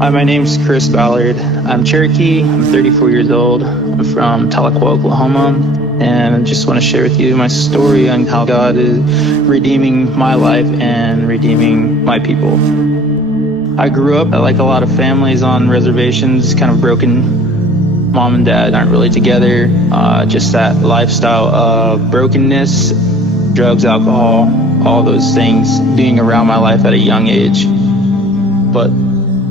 Hi, my name's Chris Ballard. I'm Cherokee. I'm 34 years old. I'm from Tahlequah, Oklahoma. And I just want to share with you my story on how God is redeeming my life and redeeming my people. I grew up like a lot of families on reservations, kind of broken. Mom and dad aren't really together. Just that lifestyle of brokenness, drugs, alcohol, all those things being around my life at a young age. But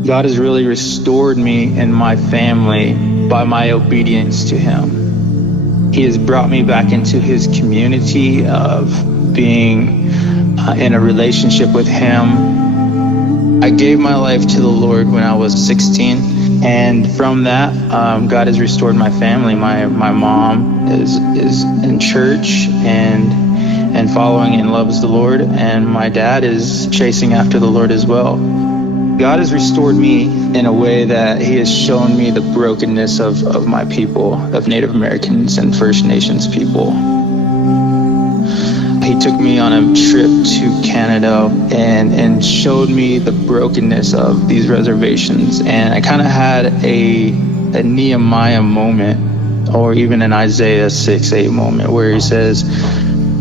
God has really restored me and my family by my obedience to Him. He has brought me back into His community of being in a relationship with Him. I gave my life to the Lord when I was 16, and from that, God has restored my family. My mom is in church and following and loves the Lord, and my dad is chasing after the Lord as well. God has restored me in a way that He has shown me the brokenness of my people, of Native Americans and First Nations people. He took me on a trip to Canada and showed me the brokenness of these reservations. And I kind of had a Nehemiah moment, or even an Isaiah 6:8 moment, where he says,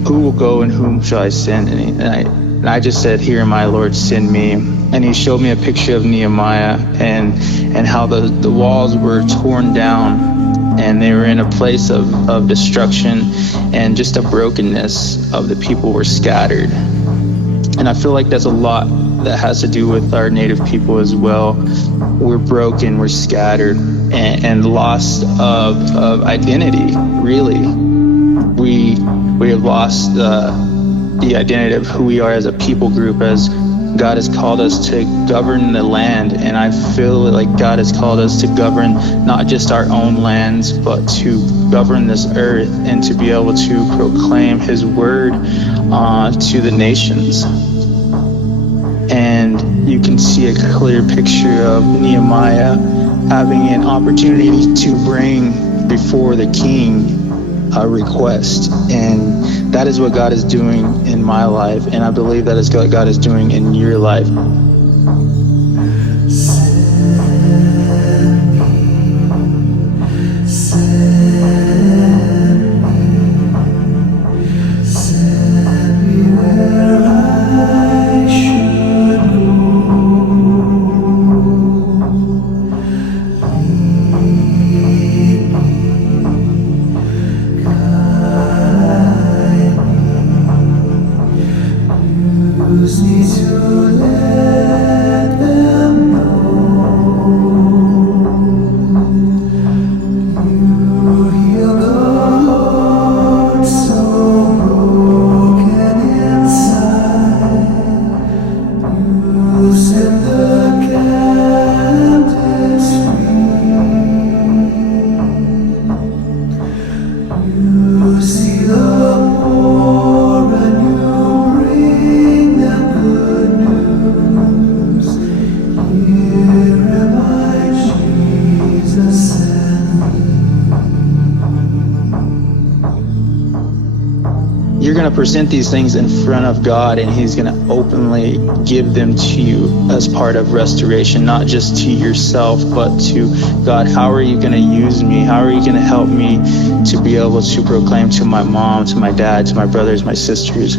"Who will go and whom shall I send?" And I just said, "Here, my Lord, send me." And He showed me a picture of Nehemiah and how the walls were torn down and they were in a place of destruction, and just a brokenness of the people were scattered. And I feel like that's a lot that has to do with our Native people as well. We're broken, we're scattered, and lost of identity, really. We have lost the identity of who we are as a people group, as God has called us to govern the land. And I feel like God has called us to govern not just our own lands, but to govern this earth and to be able to proclaim His word to the nations. And you can see a clear picture of Nehemiah having an opportunity to bring before the king a request. And that is what God is doing in my life, and I believe that is what God is doing in your life. You're going to present these things in front of God, and He's going to openly give them to you as part of restoration, not just to yourself, but to God. How are you going to use me? How are you going to help me to be able to proclaim to my mom, to my dad, to my brothers, my sisters,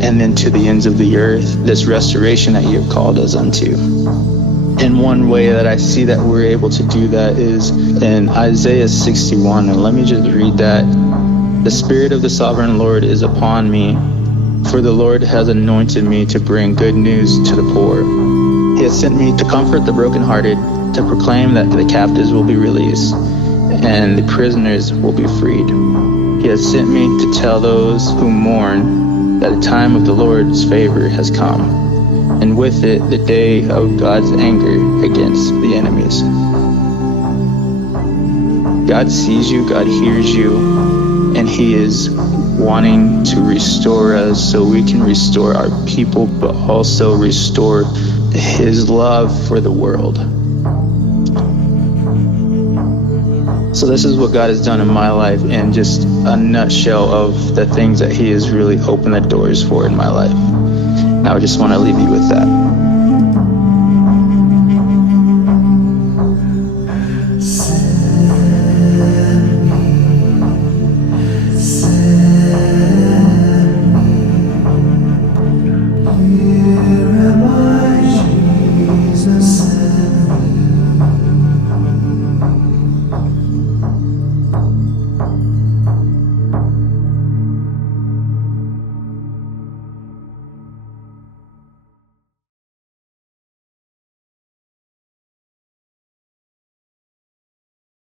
and then to the ends of the earth, this restoration that You have called us unto? And one way that I see that we're able to do that is in Isaiah 61. And let me just read that. "The Spirit of the Sovereign Lord is upon me, for the Lord has anointed me to bring good news to the poor. He has sent me to comfort the brokenhearted, to proclaim that the captives will be released, and the prisoners will be freed. He has sent me to tell those who mourn that the time of the Lord's favor has come, and with it the day of God's anger against the enemies." God sees you, God hears you, and He is wanting to restore us so we can restore our people, but also restore His love for the world. So this is what God has done in my life in just a nutshell of the things that He has really opened the doors for in my life. And I just want to leave you with that.